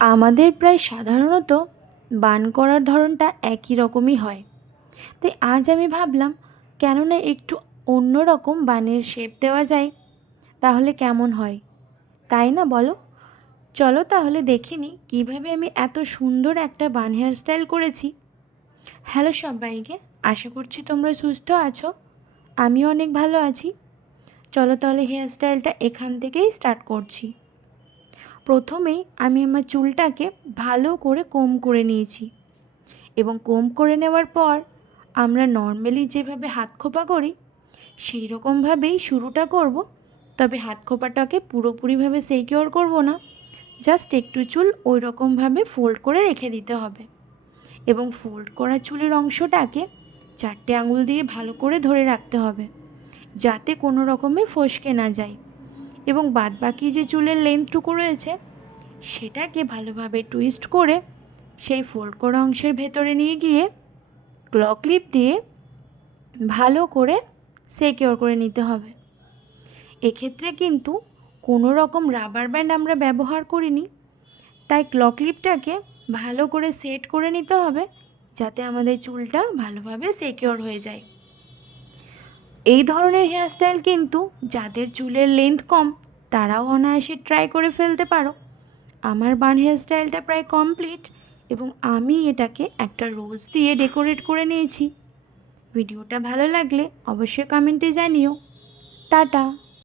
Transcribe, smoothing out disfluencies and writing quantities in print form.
আমাদের প্রায় সাধারণত বান করার ধরনটা একই রকমই হয়। তাই আজ আমি ভাবলাম কেন না একটু অন্য রকম বানের শেপ দেওয়া যায়, তাহলে কেমন হয়, তাই না বলো? চলো তাহলে দেখে নিই কীভাবে আমি এত সুন্দর একটা বান হেয়ার স্টাইল করেছি। হ্যালো সবাইকে, আশা করছি তোমরা সুস্থ আছো। আমিও অনেক ভালো আছি। চলো তাহলে হেয়ার স্টাইলটা এখান থেকেই স্টার্ট করছি। প্রথমেই আমি আমার চুলটাকে ভালো করে কোম করে নিয়েছি এবং কোম করে নেওয়ার পর আমরা নর্মালি যেভাবে হাত খোপা করি সেই রকমভাবেই শুরুটা করব। তবে হাত খোপাটাকে পুরোপুরিভাবে সিকিউর করব না, জাস্ট একটু চুল ওই রকমভাবে ফোল্ড করে রেখে দিতে হবে এবং ফোল্ড করা চুলের অংশটাকে 4টে আঙুল দিয়ে ভালো করে ধরে রাখতে হবে যাতে কোনো রকমে ফসকে না যায়, এবং বাদবাকি যে চুলের লেন্থটুকু রয়েছে সেটাকে ভালোভাবে টুইস্ট করে সেই ফোল্ড করা অংশের ভেতরে নিয়ে গিয়ে ক্লক ক্লিপ দিয়ে ভালো করে সিকিউর করে নিতে হবে। এক্ষেত্রে কিন্তু কোনো রকম রাবার ব্যান্ড আমরা ব্যবহার করিনি, তাই ক্লক ক্লিপটাকে ভালো করে সেট করে নিতে হবে যাতে আমাদের চুলটা ভালোভাবে সিকিউর হয়ে যায়। এই ধরনের হেয়ারস্টাইল কিন্তু যাদের চুলের লেন্থ কম তারাও অনায়াসে ট্রাই করে ফেলতে পারো। আমার বান হেয়ারস্টাইলটা প্রায় কমপ্লিট এবং আমি এটাকে একটা রোজ দিয়ে ডেকোরেট করে নিয়েছি। ভিডিওটা ভালো লাগলে অবশ্যই কমেন্টে জানিও। টাটা।